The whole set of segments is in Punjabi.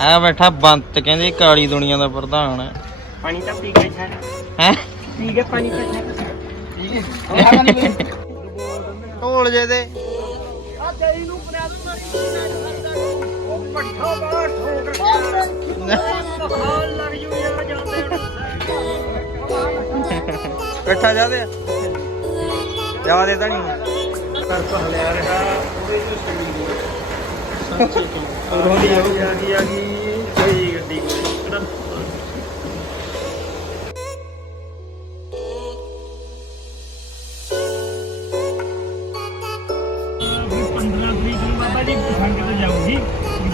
ਆ ਬੈਠਾ ਬੰਤ ਕਹਿੰਦੇ ਕਾਲੀ ਦੁਨੀਆ ਦਾ ਪ੍ਰਧਾਨ ਹੈ। ਪਾਣੀ ਤਾਂ ਪੀ ਕੇ ਛੱਡ। ਹੈ? ਪੀ ਕੇ ਪਾਣੀ ਤਾਂ ਛੱਡ। ਪੀ ਕੇ। ਢੋਲ ਜੇ ਦੇ। ਆ ਤੇਰੀ ਨੂੰ ਬਣਾ ਦੂੰ ਉਹ ਪੱਠਾ ਬਾਹਰ ਠੋਕ ਖਾਲ ਲੱਗ ਜੂ ਜਾਂਦੇ ਬੈਠਾ ਜਾਦੇ ਆ ਜਾ ਤਾਂ ਨਹੀਂ ਕਰਪ ਹਲਿਆ ਰਿਹਾ ਉਹਦੇ ਚ ਸਟੇਬਿਲ ਤੋਂ ਰੋਂਦੀ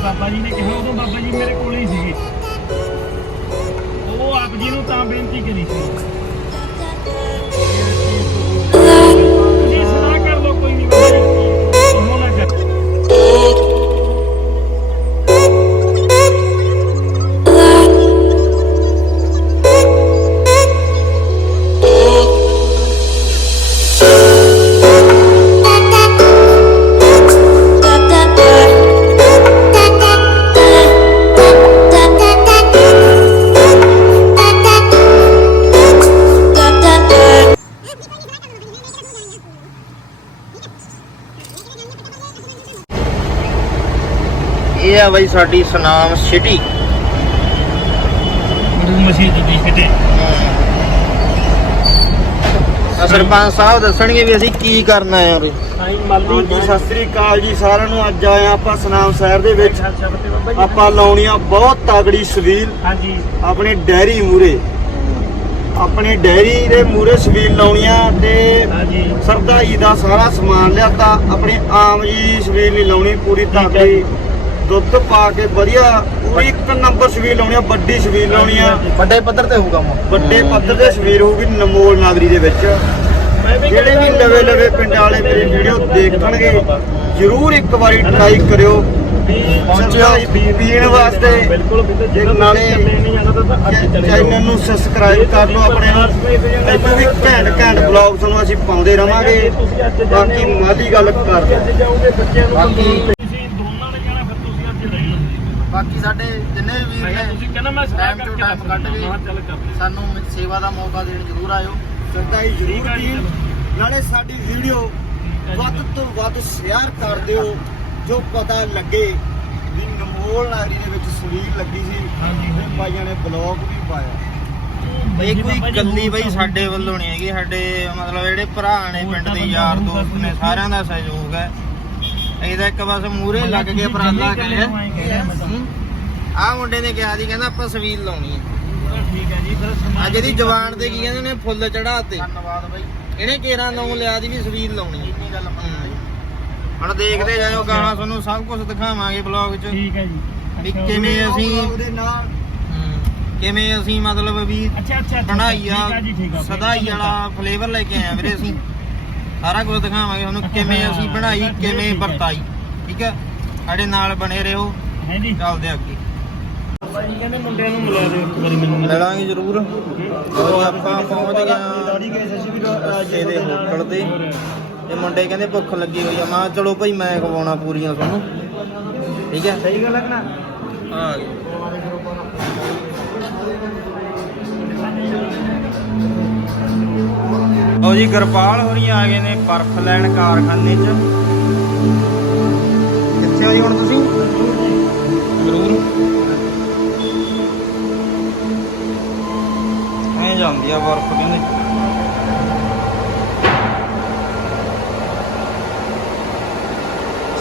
ਬਾਬਾ ਜੀ ਨੇ ਕਿਹਾ ਉਦੋਂ ਬਾਬਾ ਜੀ ਮੇਰੇ ਕੋਲ ਹੀ ਸੀਗੇ। ਉਹ ਆਪ ਜੀ ਨੂੰ ਤਾਂ ਬੇਨਤੀ ਕਰੀ ਸੀ। ਆ ਬਈ ਸਾਡੀ ਸੁਨਾਮ ਸਿਟੀ। ਗੁਰੂ ਮਸੀਹ ਦੀ ਕਿਤੇ ਆ ਸਰਪੰਚ ਸਾਹਿਬ ਦੱਸਣਗੇ ਵੀ ਅਸੀਂ ਕੀ ਕਰਨਾ ਹੈ ਉਰੇ ਸਾਈਂ ਮਾਲੀ ਸਤਿ ਸ੍ਰੀ ਅਕਾਲ ਜੀ ਸਾਰਿਆਂ ਨੂੰ ਅੱਜ ਆਏ ਆਪਾਂ ਸਨਾਮ ਸ਼ਹਿਰ ਦੇ ਵਿੱਚ। ਆਪਾਂ ਲਾਉਣੀਆਂ ਬਹੁਤ ਤਗੜੀ ਸਵੀਲ। ਹਾਂਜੀ। ਆਪਣੀ ਡੈਰੀ ਮੂਰੇ ਆਪਣੀ ਡੈਰੀ ਦੇ ਮੂਰੇ ਸਵੀਲ ਲਾਉਣੀਆਂ ਤੇ ਹਾਂਜੀ। ਸਰਦਾਈ ਦਾ ਸਾਰਾ ਸਮਾਨ ਲਿਆਤਾ। ਆਪਣੀ ਆਮ ਜੀ ਸਵੀਲ ਨਹੀਂ ਲਾਉਣੀ ਪੂਰੀ ਹੈ ਤਗੜੀ ਦੁੱਧ ਪਾ ਕੇ ਵਧੀਆ ਪੂਰੀ ਇੱਕ ਨੰਬਰ ਸਵੀਲ ਲਾਉਣੀ ਆ ਵੱਡੀ ਸਵੀਲ ਲਾਉਣੀ ਆ। ਵੱਡੇ ਪੱਧਰ ਤੇ ਹੋਊਗਾ ਮੋ ਵੱਡੇ ਪੱਧਰ ਦੇ ਸਵੀਰ ਹੋਊਗੀ ਨਮੋਲ ਨਾਗਰੀ ਦੇ ਵਿੱਚ। ਜਿਹੜੇ ਵੀ ਲਵੇ ਲਵੇ ਪਿੰਡ ਵਾਲੇ ਮੇਰੀ ਵੀਡੀਓ ਦੇਖਣਗੇ ਜਰੂਰ ਇੱਕ ਵਾਰੀ ਟਰਾਈ ਕਰਿਓ। ਪਹੁੰਚਿਓ। ਪੀਣ ਵਾਸਤੇ। ਬਿਲਕੁਲ ਜੇ ਨਾਲੇ ਤਾਂ ਚੈਨਲ ਨੂੰ ਸਬਸਕ੍ਰਾਈਬ ਕਰ ਲਓ ਆਪਣੇ। ਇੱਥੇ ਵੀ ਘੈਂਟ ਘੈਂਟ ਬਲੌਗ ਤੁਹਾਨੂੰ ਅਸੀਂ ਪਾਉਂਦੇ ਰਵਾਂਗੇ। ਬਾਕੀ ਮਾਲੀ ਗੱਲ ਕਰਦੇ ਬਾਕੀ- ਤੁਸੀਂ ਦੋਨਾਂ ਨੇ ਕਹਿਣਾ ਫਿਰ ਤੁਸੀਂ ਅੱਜ ਲੈ ਲਓ ਬਾਕੀ ਸਾਡੇ ਜਿੰਨੇ ਵੀ ਵੀਰ ਨੇ ਤੁਸੀਂ ਕਹਿੰਦਾ ਮੈਂ ਕਰਕੇ time ਦੱਸ ਕੱਢ ਕੇ ਹਾਂ ਕਰਦੇ ਸਾਨੂੰ ਸੇਵਾ ਦਾ ਮੌਕਾ ਦੇਣ ਜ਼ਰੂਰ ਆਇਓ। ਸਰਦਾਈ ਠੀਕ ਜਰੂਰ ਜੀ, ਨਾਲੇ ਸਾਡੀ ਵੀਡੀਓ ਵੱਧ ਤੋਂ ਵੱਧ ਸ਼ੇਅਰ ਕਰ ਦਿਓ ਜੋ ਪਤਾ ਲੱਗੇ ਵੀ ਨਮੋਲ ਨਾਗਰੀ ਦੇ ਵਿੱਚ ਸਵੀਰ ਲੱਗੀ ਸੀ ਹਾਂਜੀ ਭਾਈਆਂ ਨੇ ਬਲੌਗ ਵੀ ਪਾਇਆ। ਬਈ ਕੋਈ ਗੱਲੀ ਬਈ ਸਾਡੇ ਵੱਲੋਂ ਨਹੀਂ ਹੈਗੀ ਸਾਡੇ ਮਤਲਬ ਜਿਹੜੇ ਭਰਾ ਨੇ ਪਿੰਡ ਦੇ ਯਾਰ ਦੋਸਤ ਨੇ ਸਾਰਿਆਂ ਦਾ ਸਹਿਯੋਗ ਹੈ। ਇਹਦਾ ਇੱਕ ਬਸ ਮੂਰੇ ਲੱਗ ਕੇ ਉਪਰਾਲਾ ਕਰਿਆ ਆਹ ਮੁੰਡੇ ਨੇ ਕਿਹਾ ਸੀ ਕਹਿੰਦਾ ਆਪਾਂ ਸਵੀਲ ਲਾਉਣੀ ਹੈ ਠੀਕ ਹੈ ਜੀ ਫਿਰ ਅੱਜ ਇਹਦੀ ਜਵਾਨ ਤੇ ਕੀ ਕਹਿੰਦੇ ਨੇ ਫੁੱਲ ਚੜਾਤੇ ਧੰਨਵਾਦ ਬਾਈ। ਇਹਨੇ ਕੇਰਾਂ ਨੂੰ ਲਿਆ ਦੀ ਵੀ ਸਵੀਲ ਲਾਉਣੀ ਹੈ। ਗੱਲ ਹੁਣ ਦੇਖਦੇ ਜਾਓ ਗਾਣਾ ਤੁਹਾਨੂੰ ਸਭ ਕੁਝ ਦਿਖਾਵਾਂਗੇ ਬਲੌਗ 'ਚ। ਠੀਕ ਹੈ ਜੀ। ਵੀ ਕਿਵੇਂ ਅਸੀਂ ਦੇ ਕਿਵੇਂ ਅਸੀਂ ਮਤਲਬ ਵੀ ਅੱਛਾ ਅੱਛਾ ਬਣਾਈ ਆ ਜੀ ਆ। ਸਦਾਈ ਵਾਲਾ ਫਲੇਵਰ ਲੈ ਕੇ ਆਏ ਆ ਵੀਰੇ ਅਸੀਂ। ਸਾਰਾ ਕੁਝ ਦਿਖਾਵਾਂਗੇ ਤੁਹਾਨੂੰ ਕਿਵੇਂ ਅਸੀਂ ਬਣਾਈ ਕਿਵੇਂ ਵਰਤਾਈ। ਠੀਕ ਹੈ? ਸਾਡੇ ਨਾਲ ਬਣੇ ਰਹੋ। ਹੈ ਜੀ ਚੱਲਦੇ ਅੱਗੇ। ਬਾਬਾ ਜੀ ਕਹਿੰਦੇ ਮੁੰਡਿਆਂ ਨੂੰ ਮਿਲਾ ਦਿਓ ਇੱਕ ਵਾਰੀ ਮੈਨੂੰ। ਲੈ ਲਾਂਗੇ ਜ਼ਰੂਰ। ਹੋਰ ਆਪਾਂ ਪਹੁੰਚ ਗਏ ਆ ਰਸਤੇ ਦੇ ਹੋਟਲ ਤੇ। ਇਹ ਮੁੰਡੇ ਕਹਿੰਦੇ ਭੁੱਖ ਲੱਗੀ ਹੋਈ ਆ। ਮੈਂ ਚਲੋ ਭਾਈ ਮੈਂ ਖਵਾਉਣਾ ਪੂਰੀਆਂ ਤੁਹਾਨੂੰ। ਠੀਕ ਹੈ? ਸਹੀ ਗੱਲ ਹੈ ਨਾ? ਆ ਉਹ ਜੀ ਗਰਪਾਲ ਹੋਰੀ ਆ ਗਏ ਨੇ ਬਰਫ ਲੈਣ ਕਾਰਖਾਨੇ 'ਚ। ਕਿੱਥੇ ਆ ਜੀ ਹੁਣ ਤੁਸੀਂ? ਜ਼ਰੂਰ। ਐ ਜਾਂਦੀ ਆ ਬਰਫ ਕਹਿੰਦੇ।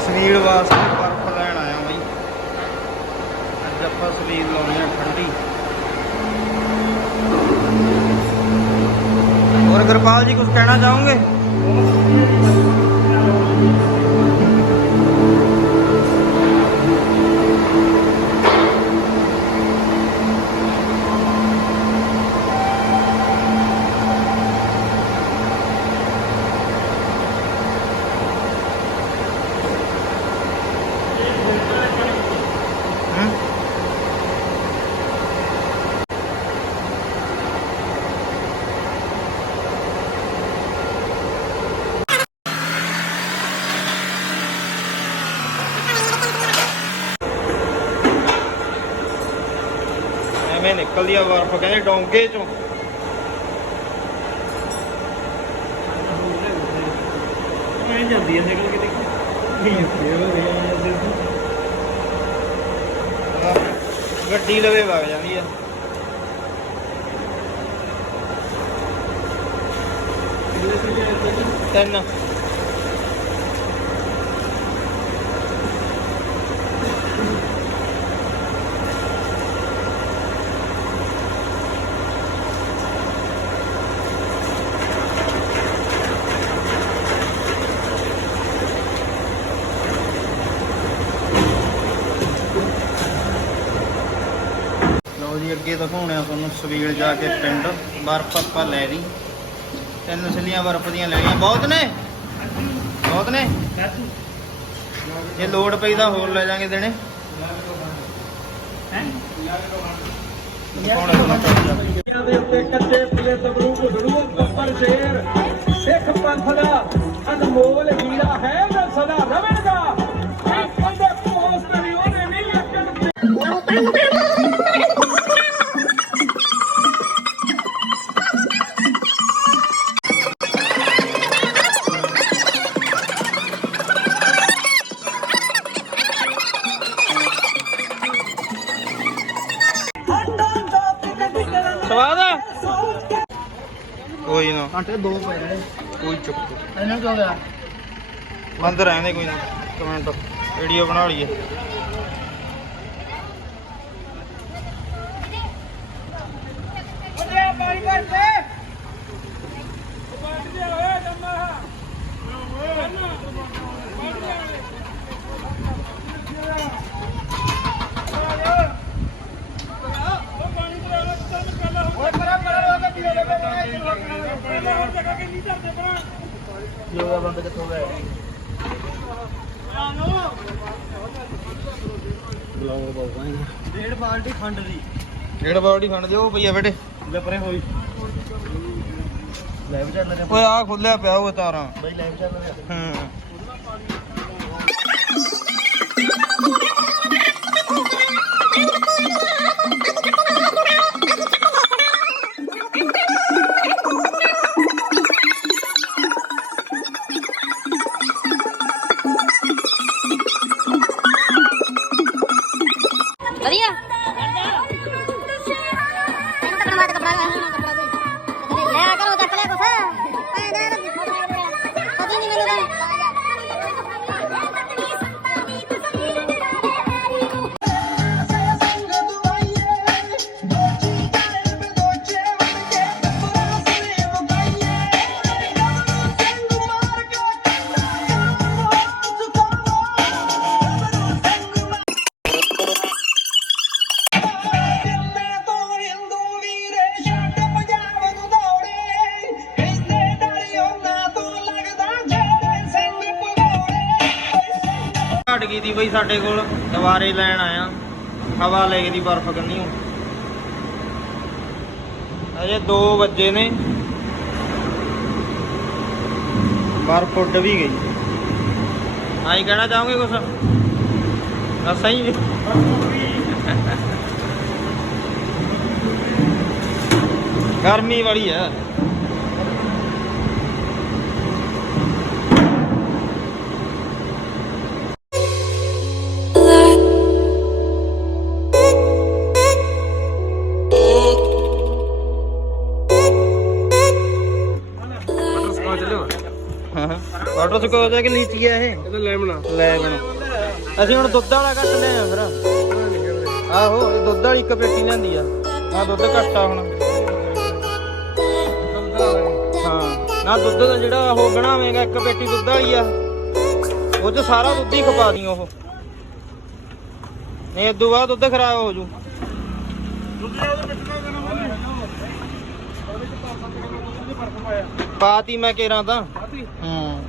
ਸਵੀਲ ਵਾਸਤੇ ਬਰਫ ਲੈਣ ਆਇਆ ਬਈ ਅੱਜ ਆਪਾਂ ਸਵੀਲ ਲਾਉਣੀ ਆ ਠੰਡੀ ਹੋਰ ਗੁਰਪਾਲ ਜੀ ਕੁਝ ਕਹਿਣਾ ਚਾਹੋਗੇ? ਨਿਕਲਦੀ ਆ ਬਰਫ਼ ਕਹਿੰਦੇ ਡੋਂਗੇ ਚੋਂ। ਐ ਜਾਂਦੀ ਹੈ ਸਾਈਕਲ ਕਿਤੇ ਨਹੀਂ ਗੱਡੀ ਲਵੇ ਵਗ ਜਾਂਦੀ ਆ? ਤਿੰਨ। ਅੱਗੇ ਦਿਖਾਉਣੇ ਆ ਤੁਹਾਨੂੰ ਸਵੀਲ ਜਾ ਕੇ ਪਿੰਡ। ਬਰਫ਼ ਆਪਾਂ ਲੈ ਲਈ। ਤਿੰਨ ਸਲੀਆਂ ਬਰਫ਼ ਦੀਆਂ ਲੈਣੀਆਂ। ਬਹੁਤ ਨੇ? ਬਹੁਤ ਨੇ? ਜੇ ਲੋਡ ਪਈ ਤਾਂ ਹੋਰ ਲੈ ਜਾਾਂਗੇ ਦੇਣੇ ਦਿਖਾਉਣੇ ਤੁਹਾਨੂੰ। ਚੱਲ ਜਾ ਦੇ ਉੱਤੇ ਕੱਚੇ ਪੁਲੇ ਤਬਰੂ ਘੁੱਡੜੂ ਬੱਬਰ ਸ਼ੇਰ। ਸਿੱਖ ਪੰਥ ਦਾ ਅਨਮੋਲ ਹੀਰਾ ਹੈ। ਕਿਉਂ ਗਿਆ ਬੰਦ ਰਹਿੰਦੇ ਕੋਈ ਨਾ। ਕਮੈਂਟ ਵੀਡੀਓ ਬਣਾ ਲਈਏ। ਜੋ ਬੰਦੇ ਕਿੱਥੋਂ ਗਏ ਬਲੌਗ ਪਾਉਗਾ ਡੇਢ ਬਾਲਟੀ ਖੰਡ ਦੀ ਡੇਢ ਬਾਲਟੀ ਖੰਡ ਦਿਓ ਪਈਆ ਬੇਟੇ। ਲੱਪਰੇ ਹੋਈ। ਲਾਈਵ ਚੱਲ ਰਿਹਾ ਓਏ ਆ ਖੁੱਲਿਆ ਪਿਆ ਉਹ ਤਾਰਾਂ। ਬਈ ਲਾਈਵ ਚੱਲ ਰਿਹਾ। ਸਾਡੇ ਕੋਲ ਦੁਬਾਰੇ ਲੈਣ ਆਇਆ। ਹਵਾ ਲੈ ਗਈ ਦੀ ਬਰਫ਼ ਕੰਨੀ ਅਜੇ 2 ਵਜੇ ਨੇ। ਬਰਫ਼ ਉੱਡ ਵੀ ਗਈ। ਆਈ ਕਹਿਣਾ ਚਾਹੋਗੇ ਕੁਛ। ਦੱਸਾਂ ਹੀ ਗਰਮੀ ਵਾਲੀ ਹੈ ਸਕੋਚ ਹੈ ਕਿ ਲੀਚੀ ਹੈ ਇਹ। ਇਹਦਾ ਲੈਮਣਾ ਲੈ ਬਣ। ਅਸੀਂ ਹੁਣ ਦੁੱਧ ਵਾਲਾ ਕੱਟ ਲਿਆ ਫਿਰ। ਆਹੋ ਇਹ ਦੁੱਧ ਵਾਲੀ ਇੱਕ ਪੇਟੀ ਲਿਆਂਦੀ ਆ। ਆ ਦੁੱਧ ਘੱਟਾ ਹੁਣ। ਹਾਂ ਨਾ ਦੁੱਧ ਦਾ ਜਿਹੜਾ ਉਹ ਬਣਾਵੇਂਗਾ ਇੱਕ ਪੇਟੀ ਦੁੱਧ ਵਾਲੀ ਆ। ਉਹ ਚ ਸਾਰਾ ਦੁੱਧ ਹੀ ਖਪਾ ਦੀ ਉਹ। ਨਹੀਂ ਇਦੋਂ ਬਾਅਦ ਦੁੱਧ ਖਰਾਬ ਹੋ ਜੂ। ਪਾਤੀ ਮੈਂ ਕੇਰਾਂ ਤਾਂ। ਹੂੰ।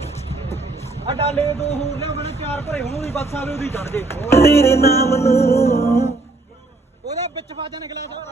ਆ ਡਾਲੇ ਦੋ ਹੋਰ ਨੇ ਬਣੇ ਚਾਰ ਭਰੇ ਹੋਣ ਉਹਦੀ ਬੱਸ ਆਵੇ ਉਹਦੀ ਚੜ ਜੇ। ਤੇਰੇ ਨਾਮ ਨੂੰ। ਉਹਦਾ ਵਿੱਚ ਵਾਜਾ ਨਿਕਲਿਆ ਮਾਨਨੀ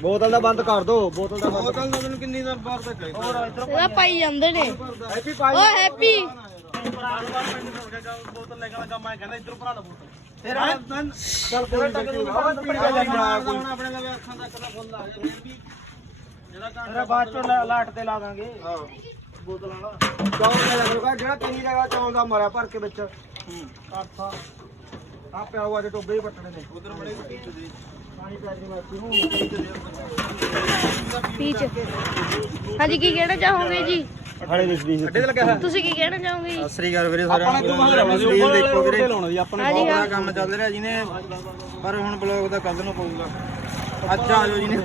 ਬੋਤਲ ਦਾ ਬੰਦ ਕਰ ਦੋ ਬੋਤਲ ਦਾ ਬੰਦ ਬੋਤਲ ਦਾ ਤੈਨੂੰ ਕਿੰਨੀ ਦੇਰ ਬਾਅਦ ਤੱਕ ਹੋਰ ਇਧਰ ਇਹਦਾ ਪਾਈ ਜਾਂਦੇ ਨੇ। ਹੈਪੀ ਓ ਹੈਪੀ ਬੋਤਲ ਲੈ ਕੇ ਲੱਗਾ ਮੈਂ ਕਹਿੰਦਾ ਇੱਧਰ ਭਰਾ ਲਾ ਬੋਤਲ ਤੇਰਾ ਚੱਲ ਕੋਈ। ਆਪਣੇ ਲਵੇ ਅੱਖਾਂ ਤੱਕ ਦਾ ਫੁੱਲ ਆ ਗਿਆ ਫਿਰ ਵੀ ਜਿਹੜਾ ਤੇਰਾ ਬਾਅਦ ਚੋਂ ਲਾਟ ਤੇ ਲਾ ਦਾਂਗੇ। ਹਾਂ। ਬੋਤਲ ਵਾਲਾ। ਚੌਂ ਦਾ ਲੱਗੂਗਾ ਜਿਹੜਾ ਤਿੰਨੀ ਜਗ੍ਹਾ ਚੌਂ ਦਾ ਮਰਿਆ ਭਰ ਕੇ ਵਿੱਚ। ਕਾਠਾ ਆ ਪਿਆ ਹੋਇਆ ਜੇ ਟੋਬੇ ਹੀ ਪੱਟਣੇ ਨੇ। ਉਧਰ ਬੜੇ ਪੀਚ ਜੀ ਹਾਂਜੀ ਕੀ ਕਹਿਣਾ ਚਾਹੋਗੇ ਜੀ? ਦੇ ਸਰੀਰ ਅੱਡੇ ਤੇ ਲੱਗਿਆ ਤੁਸੀਂ ਕੀ ਕਹਿਣਾ ਚਾਹੋਗੇ ਜੀ? ਸਤਿ ਸ੍ਰੀ ਅਕਾਲ ਵੀਰੇ ਸਾਰਿਆਂ ਨੂੰ ਸਰੀਰ ਦੇਖੋ ਵੀਰੇ। ਲਾਉਣਾ ਜੀ ਆਪਾਂ ਹਾਂਜੀ ਬਲੌਗ ਹਾਂ। ਦਾ ਕੰਮ ਚੱਲ ਰਿਹਾ ਜਿਹਨੇ ਪਰ ਹੁਣ ਬਲੌਗ ਦਾ ਕੱਲ ਨੂੰ ਪਊਗਾ। ਅੱਜ ਆ ਜਾਓ ਜਿਹਨੇ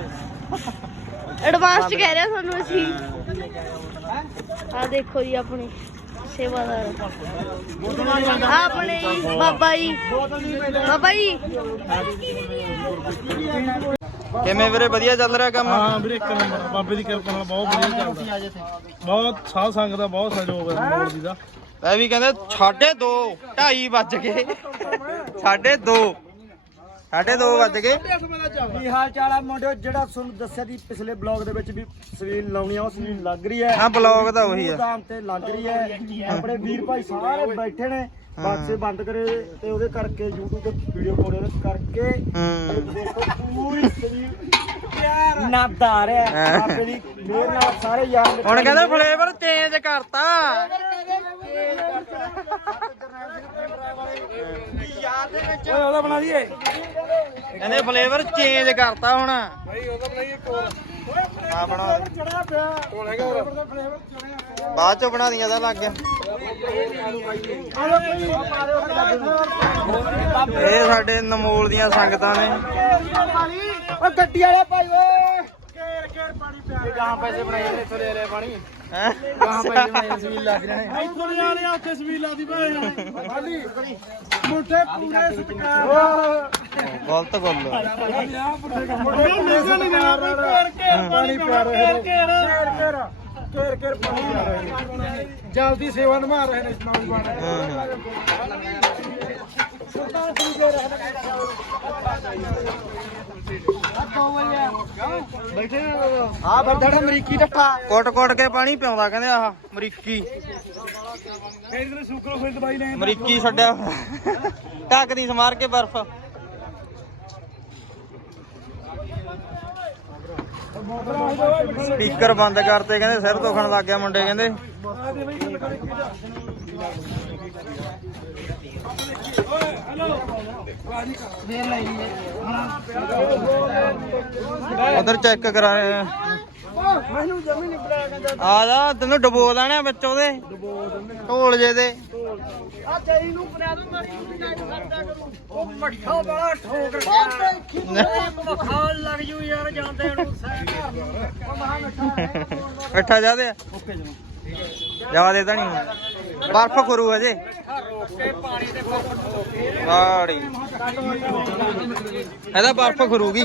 ਐਡਵਾਂਸ ਚ ਕਹਿ ਰਿਹਾ ਤੁਹਾਨੂੰ ਅਸੀਂ। ਆ ਦੇਖੋ ਜੀ ਆਪਣੀ ਸੇਵਾਦਾਰ। ਆਪਣੇ ਜੀ ਬਾਬਾ ਜੀ। ਬਾਬਾ ਜੀ। ਕਿਵੇਂ ਵੀਰੇ? ਵਧੀਆ ਚੱਲ ਰਿਹਾ ਕੰਮ? ਹਾਂ ਵੀਰੇ ਇੱਕ ਨੰਬਰ ਬਾਬੇ ਦੀ ਕਿਰਪਾ ਨਾਲ ਬਹੁਤ ਵਧੀਆ ਚੱਲਦਾ। ਬਹੁਤ ਸਾਧ ਸੰਗਤ ਦਾ ਬਹੁਤ ਸਹਿਯੋਗ ਹੈ ਮੋੜ ਦੀ ਦਾ। ਇਹ ਵੀ ਕਹਿੰਦੇ 2:30 2:30 ਵੱਜ ਗਏ। 2:30 2:30 ਵੱਜ ਗਏ। ਕੀ ਹਾਲ ਚਾਲ ਆ ਮੁੰਡਿਓ? ਜਿਹੜਾ ਤੁਹਾਨੂੰ ਦੱਸਿਆ ਦੀ ਪਿਛਲੇ ਬਲੌਗ ਦੇ ਵਿੱਚ ਵੀ ਸਵੀਲ ਲਾਉਣੀ ਆ ਉਹ ਸਵੀਲ ਲੱਗ ਰਹੀ ਹੈ। ਹਾਂ ਬਲੌਗ ਤਾਂ ਉਹੀ ਆ। ਦਾਮ ਤੇ ਲੱਗ ਰਹੀ ਹੈ। ਆਪਣੇ ਵੀਰ ਭਾਈ ਸਾਰੇ ਬੈਠੇ ਨੇ। ਬਾਕਸੇ ਬੰਦ ਕਰੇ ਤੇ ਉਹਦੇ ਕਰਕੇ YouTube ਤੇ ਵੀਡੀਓ ਪਾਉਣੇ ਕਰਕੇ ਦੇਖੋ ਪੂਰੀ ਸਵੀਲ ਨਾਦਾਰ ਹੈ ਹਾਂ। ਆਪੇ ਦੀ ਮੇਰ ਨਾਲ ਸਾਰੇ ਯਾਰ ਮਿੱਤਰ ਹੁਣ ਕਹਿੰਦੇ ਫਲੇਵਰ ਚੇਂਜ ਕਰਤਾ ਯਾਰ ਦੇ ਵਿੱਚ ਓਏ ਉਹਦਾ ਬਣਾ ਦਈਏ ਕਹਿੰਦੇ ਫਲੇਵਰ ਚੇਂਜ ਕਰਤਾ ਹੁਣ। ਭਾਈ ਉਹਦਾ ਬਣਾਈਏ ਕੋਲ। ਆ ਬਣਾ ਚੜਿਆ ਪਿਆ ਕੋਲ ਹੈਗਾ ਉਹਦਾ ਫਲੇਵਰ ਚੜਿਆ ਪਿਆ ਬਾਅਦ ਚ ਬਣਾ ਦੀਆਂ ਤਾਂ ਲੱਗ ਗਿਆ। ਆਲੋ ਕੋਈ ਪਾ ਦਿਓ ਇਹ ਸਾਡੇ ਨਮੋਲ ਦੀਆਂ ਸੰਗਤਾਂ ਨੇ। ਓ ਗੱਡੀ ਵਾਲੇ ਭਾਈ ਓਏ। ਕੇਰ ਕੇਰ ਪਾਣੀ ਪਿਆ ਜਹਾਂ ਪੈਸੇ ਬਣਾਏ ਨੇ ਇੱਥੋਂ ਲੈ ਲੈ ਪਾਣੀ ਸਵੀਲ ਇੱਥੋਂ ਰਿਹਾ ਉੱਥੇ ਸਵੀਲ ਭਾਈ ਮੁੱਠੇ ਪੂਰੇ ਸਤਕਾਰ ਗਲਤ ਗੱਲ ਮੁੱਠੇ ਪਾਣੀ ਰਹੇ ਪਾਣੀ ਨੇ। ਜਲਦੀ ਸੇਵਾ ਨਿਭਾ ਰਹੇ ਨੇ ਨੌਜਵਾਨ। ਸਿੰਘ ਦੇ ਰਹੇ ਬੈਠੇ ਆ ਬੰਦੜਾ ਅਮਰੀਕੀ ਡੱਟਾ ਕੋਟ ਕੋਟ ਕੇ ਪਾਣੀ ਪਿਆਉਂਦਾ ਕਹਿੰਦੇ ਆਹ ਅਮਰੀਕੀ। ਇਧਰ ਸੁਕਰੋ ਫਿਰ ਦਵਾਈ ਲੈ ਅਮਰੀਕੀ ਛੱਡਿਆ। ਢੱਕਦੀ ਸਮਾਰ ਕੇ ਬਰਫ਼। ਸਪੀਕਰ ਬੰਦ ਕਰਤੇ ਕਹਿੰਦੇ ਸਿਰ ਦੁਖਣ ਲੱਗ ਗਿਆ ਮੁੰਡੇ ਕਹਿੰਦੇ। ਉਧਰ ਚੈੱਕ ਕਰਾ ਰਹੇ ਆ। ਮੈਨੂੰ ਜਮੀ ਨਹੀਂ ਬੁਲਾਇਆ ਕਹਿੰਦਾ ਆ ਜਾ, ਤੈਨੂੰ ਡਬੋ ਦੇਣਾ ਵਿੱਚ ਉਹਦੇ। ਢੋਲ ਜੇ ਦੇ। ਆ ਤੇਰੀ ਨੂੰ ਬਣਾ ਦੂੰ। ਮੇਰੀ ਨੂੰ ਨਾ ਕਰਦਾ ਕਰੂ ਉਹ ਮੱਠਾ ਬੜਾ ਠੋਕ ਰਿਹਾ ਦੇਖੀ ਮਖਾਲ ਲੱਗ ਜੂ ਯਾਰ ਜਾਂਦੇ ਨੂੰ ਸਹਿ ਮਹਾ ਮਿੱਠਾ ਬੈਠਾ ਜਾਦੇ ਓਕੇ ਜਮਾ ਜਵਾ ਦੇ ਤਾਂ ਨਹੀਂ। ਬਰਫ ਖਰੂ ਹੈ ਜੇ। ਪਾਣੀ ਦੇ ਫੁੱਟ ਠੋਕੇ ਵਾੜੀ ਇਹਦਾ ਬਰਫ ਖਰੂਗੀ।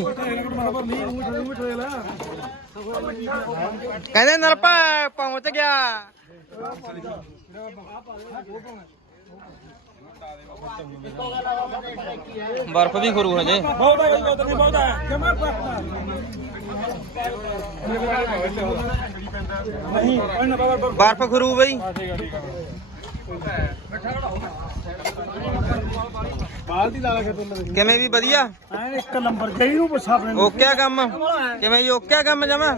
ਕਹਿੰਦੇ ਨਰਪਾ ਪਹੁੰਚ ਗਿਆ। ਬਰਫ਼ ਵੀ ਖਰੂ ਹਜੇ। ਬਹੁਤ ਹੈ ਬਹੁਤ ਨਹੀਂ ਬਹੁਤ। ਹੈ ਜਮਾ ਪੱਕਾ। ਨਹੀਂ ਬਰਫ਼ ਖਰੂ ਬਈ। ਬਾਲਟੀ ਲਾ ਕੇ ਤੁੰਨ ਦੇ ਕਿਵੇਂ ਵੀ ਵਧੀਆ। ਐਨ ਇੱਕ ਨੰਬਰ ਜਈ ਨੂੰ ਪੁੱਛ ਆਪਣੇ ਓਕੇ ਕੰਮ। ਕਿਵੇਂ ਜੀ ਓਕੇ ਕੰਮ ਜਮਾ।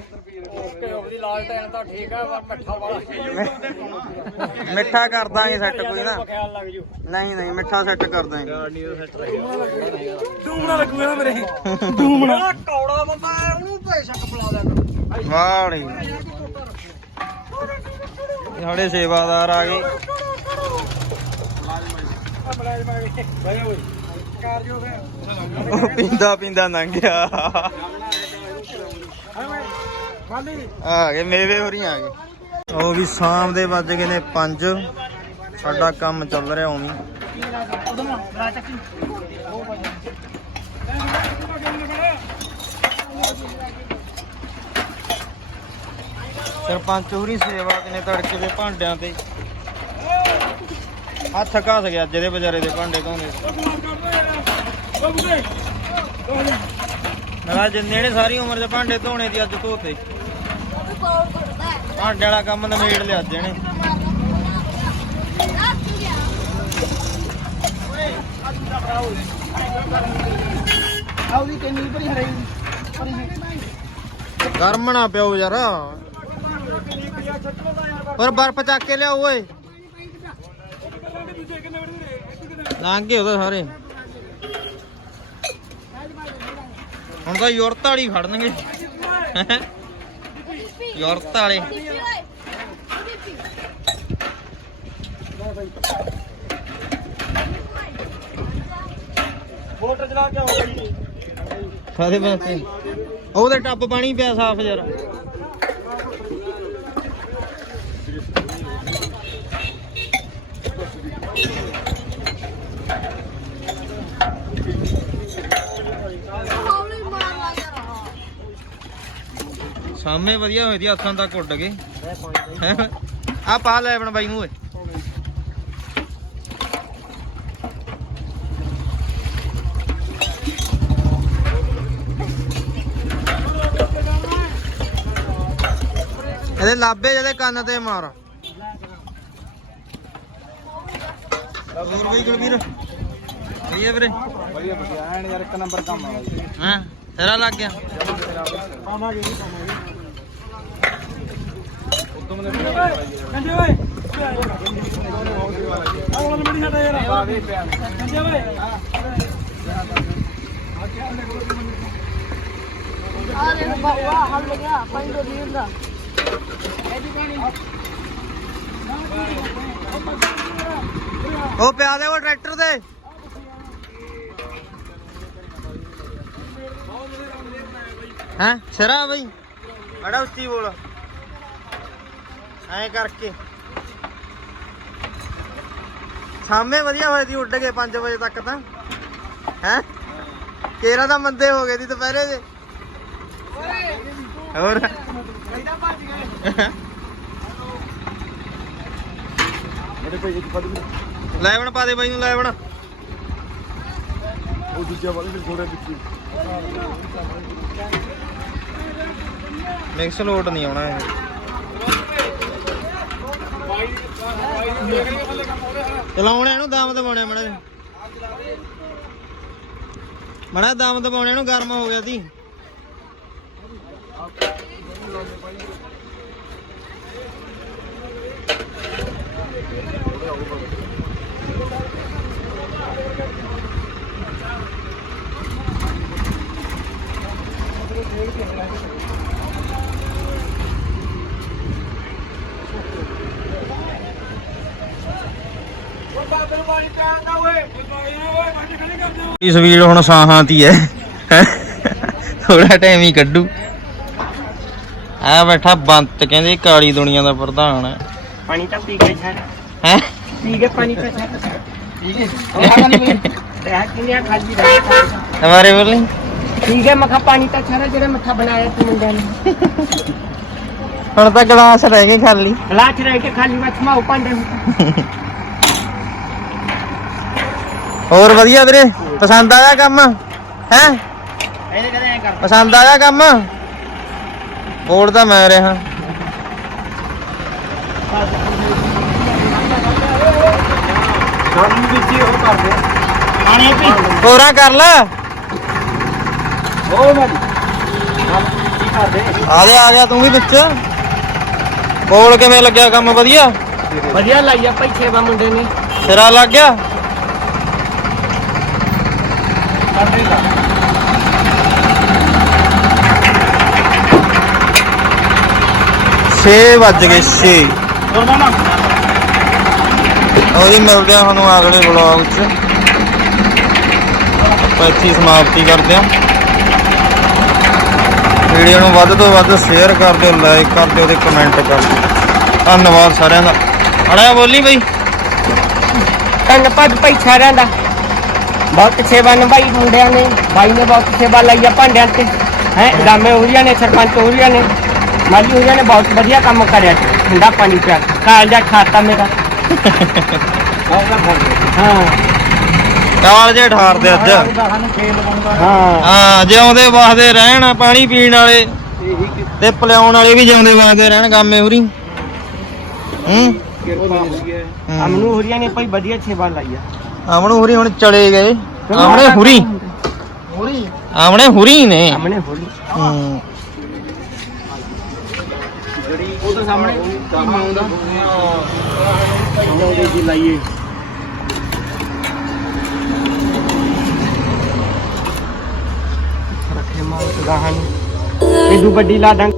ਮਿੱਠਾ ਕਰ ਦਾਂਗੇ ਸੈੱਟ ਕੋਈ ਨਾ। ਨਹੀਂ ਨਹੀਂ ਮਿੱਠਾ ਸੈੱਟ ਕਰ ਦਾਂਗੇ। ਡੂਮਣਾ ਲੱਗੂਗਾ। ਮੇਰੇ। ਡੂਮਣਾ ਕੌੜਾ ਬੰਦਾ ਉਹਨੂੰ ਪੈਸਾ ਕਪਲਾ ਦਿਆ ਵਾੜੀ ਸਾਡੇ ਸੇਵਾਦਾਰ ਆ ਗਏ। ਉਹ ਪਿੰਦਾ ਪਿੰਦਾ ਲੰਘ ਗਿਆ। ਆ ਗਏ ਮੇਵੇ ਹੋ ਰਹੀਆਂ ਆ ਗਏ। ਉਹ ਵੀ ਸ਼ਾਮ ਦੇ ਵੱਜ ਗਏ ਨੇ 5 ਸਾਡਾ ਕੰਮ ਚੱਲ ਰਿਹਾ ਉਵੇਂ। ਸਰਪੰਚ ਹੋਰੀ ਸੇਵਾ ਕਿਨੇ ਤੜਕੇ ਦੇ ਭਾਂਡਿਆਂ ਤੇ। ਹੱਥ ਘਸ ਗਿਆ ਅੱਜ ਦੇ ਵਿਚਾਰੇ ਦੇ ਭਾਂਡੇ ਧੋਂਦੇ। ਮੇਰਾ ਜਿੰਨੇ ਨੇ ਸਾਰੀ ਉਮਰ ਦੇ ਭਾਂਡੇ ਧੋਣੇ ਦੀ ਅੱਜ ਧੋਤੇ। ਭਾਂਡੇ ਵਾਲਾ ਕੰਮ ਨਵੇੜ ਲਿਆ ਅੱਜ ਇਹਨੇ। ਆਉਦੀ ਕਿੰਨੀ ਭਰੀ ਹਰੇ ਗਰਮ ਨਾ ਪਿਓ ਯਾਰ। ਪਰ ਬਰਫ ਚੱਕ ਕੇ ਲਿਆਓ ਓਏ। ਲੰਘ ਗਏ ਉਹਦੇ ਸਾਰੇ। ਹੁਣ ਤਾਂ ਯੂਰਤ ਵਾਲੀ ਖੜਨਗੇ। ਯੂਰਤ ਵਾਲੇ। ਮੋਟਰ ਚਲਾ ਕੇ ਆਉਂਦਾ ਜੀ ਸਾਰੇ ਪਾਸੇ ਉਹਦੇ ਟੱਬ ਪਾਣੀ ਪਿਆ ਸਾਫ਼ ਯਾਰ ਸਾਹਮਣੇ ਵਧੀਆ ਹੋਈ ਦੀ ਹੱਥਾਂ ਤੱਕ ਉੱਡ ਗਏ। ਆ ਪਾ ਲੈ ਆਪਣ ਬਾਈ ਨੂੰ ਓਏ। ਇਹਦੇ ਲਾਬੇ ਜਿਹੜੇ ਕੰਨ ਤੇ ਮਾਰ। ਵੀਰ ਬਈ ਗੁਰਵੀਰ ਵੀਰੇ? ਵਧੀਆ ਵਧੀਆ। ਐਨ ਯਾਰ ਇੱਕ ਨੰਬਰ ਕੰਮ ਆ ਹਾਂ? ਤੇਰਾ ਲੱਗ ਗਿਆ। ਪਾਵਾਂਗੇ ਜੀ ਪਾਵਾਂਗੇ। ਕੰਜੇ ਓਏ ਆਹ ਉਹਨਾਂ ਬੜੀ ਸਾਡਾ ਯਾਰ ਕੰਜੇ ਓਏ ਆ ਦੇਖ ਬਾਬਾ ਹੱਲ ਗਿਆ ਪੰਜ ਦੋ ਦਿਨ ਦਾ ਉਹ ਪਿਆ ਦੇ ਉਹ ਟਰੈਕਟਰ ਤੇ। ਹੈਂ? ਸਿਰਾ ਬਈ। ਅੜਾ ਉੱਚੀ ਬੋਲ। ਐਂ ਕਰਕੇ। ਸਾਹਮਣੇ ਵਧੀਆ ਹੋਏ ਦੀ ਉੱਡ ਗਏ 5 ਵਜੇ ਤੱਕ ਤਾਂ। ਹੈ? ਕੇਰਾ ਤਾਂ ਮੰਦੇ ਹੋ ਗਏ ਦੀ ਦੁਪਹਿਰੇ ਦੇ ਹੋਰ? ਲੈ ਬਣ ਪਾ ਦੇ ਬਾਈ ਨੂੰ ਲੈ ਬਣ ਉਹ ਦੂਜੇ ਵਾਲੇ ਫਿਰ ਥੋੜੇ ਵਿੱਚ ਮਿਕਸ ਲੋਟ ਨਹੀਂ ਆਉਣਾ ਇਹ। ਚਲਾਉਣੇ ਇਹਨੂੰ ਦਮ ਦਬਾਉਣੇ ਮੜਾ ਮੜਾ ਦਮ ਦਬਾਉਣੇ ਇਹਨੂੰ ਗਰਮ ਹੋ ਗਿਆ ਸੀ। ਇਸ ਵੀਡੀਓ ਹੁਣ ਸਾਹਾਂ ਤੀ ਹੈ? ਥੋੜਾ ਟਾਈਮ ਹੀ ਕੱਢੂ। ਆ ਬੈਠਾ ਬੰਤ ਕਹਿੰਦੇ ਕਾਲੀ ਦੁਨੀਆ ਦਾ ਪ੍ਰਧਾਨ ਹੈ ਪਾਣੀ ਤਾਂ ਪੀ ਗਏ ਸਰ ਹੈ। ਪੀ ਗਏ ਪਾਣੀ ਤਾਂ ਸਰ ਪੀ ਗਏ ਰਹਿ ਕਿੰਨੇ ਖਾਲੀ ਰਹਿ ਹਮਾਰੇ ਬੋਲੀ। ਠੀਕ ਹੈ ਮੱਖਾ ਪਾਣੀ ਤਾਂ ਸਾਰਾ ਜਿਹੜਾ ਮੱਥਾ ਬਣਾਇਆ ਤੂੰ ਮੁੰਡਿਆਂ ਨੇ। ਹੁਣ ਤਾਂ ਗਲਾਸ ਰਹਿ ਗਏ ਖਾਲੀ। ਗਲਾਸ ਰਹਿ ਕੇ ਖਾਲੀ ਮੱਥਾ ਮਾਉ ਪਾਂਡੇ ਹੋਰ ਵਧੀਆ ਵੀਰੇ? ਪਸੰਦ ਆਇਆ ਕੰਮ? ਹੈ? ਇਹਨੇ ਕਹਿੰਦੇ ਐ ਕਰ ਪਸੰਦ ਆਇਆ ਕੰਮ? ਬੋਲ ਤਾਂ ਮੈਂ ਰਿਹਾ। ਸਾਨੂੰ ਵਿੱਚ ਹੀ ਉਹ ਕਰਦੇ ਆਣੇ ਵੀ ਹੋਰਾਂ ਕਰ ਲੈ। ਉਹ ਮੈਂ ਕੀ ਕਰਦੇ। ਆ ਜਾ ਆ ਜਾ ਤੂੰ ਵੀ ਵਿੱਚ। ਬੋਲ ਕਿਵੇਂ ਲੱਗਿਆ ਕੰਮ? ਵਧੀਆ? ਵਧੀਆ ਲਾਈ ਆ ਭਾਈ ਛੇਵਾ ਮੁੰਡੇ ਨੇ। ਸਿਰਾ ਲੱਗ ਗਿਆ ਕਰਦੇ ਲਾ 6 ਵੱਜ ਗਏ 6 ਹੋਰ ਉਹਦੀ ਮਿਲਦੇ ਆ ਤੁਹਾਨੂੰ ਅਗਲੇ ਵਲੌਗ 'ਚ। ਆਪਾਂ ਇੱਥੇ ਸਮਾਪਤੀ ਕਰਦੇ ਆ ਵੀਡੀਓ ਨੂੰ ਵੱਧ ਤੋਂ ਵੱਧ ਸ਼ੇਅਰ ਕਰ ਦਿਓ ਲਾਈਕ ਕਰ ਦਿਓ ਤੇ ਕਮੈਂਟ ਕਰ ਦਿਓ। ਧੰਨਵਾਦ ਸਾਰਿਆਂ ਦਾ। ਅੜਿਆ, ਬੋਲੀ ਬਈ। ਧੰਨਵਾਦ ਭਾਈ ਸਾਰਿਆਂ ਦਾ। ਬਹੁਤ ਸੇਵਾ ਨਿਭਾਈ ਮੁੰਡਿਆਂ ਨੇ। ਬਾਈ ਨੇ ਬਹੁਤ ਸੇਵਾ ਲਈ ਆ ਭਾਂਡਿਆਂ ਤੇ। ਹੈ ਗਾਮੇ ਹੋਰੀਆਂ ਨੇ, ਸਰਪੰਚ ਹੋਰੀਆਂ ਨੇ। ਮਾਲੀ ਹੋਰੀਆਂ ਨੇ ਬਹੁਤ ਵਧੀਆ ਕੰਮ ਕਰਿਆ ਠੰਡਾ ਪਾਣੀ ਪਿਆ ਕਾਲਜਾ ਖਾਤਾ ਮੇਰਾ। ਹਾਂ। ਕਾਲ ਜੇ ਠਾਰਦੇ ਅੱਜ। ਹਾਂ ਹਾਂ ਜਿਉਂਦੇ ਵਾਸਦੇ ਰਹਿਣ ਪਾਣੀ ਪੀਣ ਵਾਲੇ ਤੇ ਪਿਲਾਉਣ ਵਾਲੇ ਵੀ ਜਿਉਂਦੇ ਵਾਸਦੇ ਰਹਿਣ ਗਾਮੇ ਹੁਰੀ ਹੂੰ। ਅਮਨੂ ਹੋਰੀਆਂ ਨੇ ਭਾਈ ਵਧੀਆ ਸੇਵਾ ਲਈ ਆ। ਆਮਣੇ ਹੁਰੀ ਹੁਣ ਚਲੇ ਗਏ। ਆਮਣੇ ਹੁਰੀ। ਹੋਰੀ। ਆਮਣੇ ਹੁਰੀ ਨੇ। ਅਮਨੇ ਹੋਰੀ। ਹੂੰ। ਉਹ ਤਾਂ ਸਾਹਮਣੇ ਆਉਂਦਾ। ਉਹਦੇ ਜੀ ਲਾਈਏ। ਰੱਖੇ ਮਾਂ ਗਾਹਾਂ ਨੂੰ ਇਹ ਵੱਡੀ ਲਾ ਦਾਂ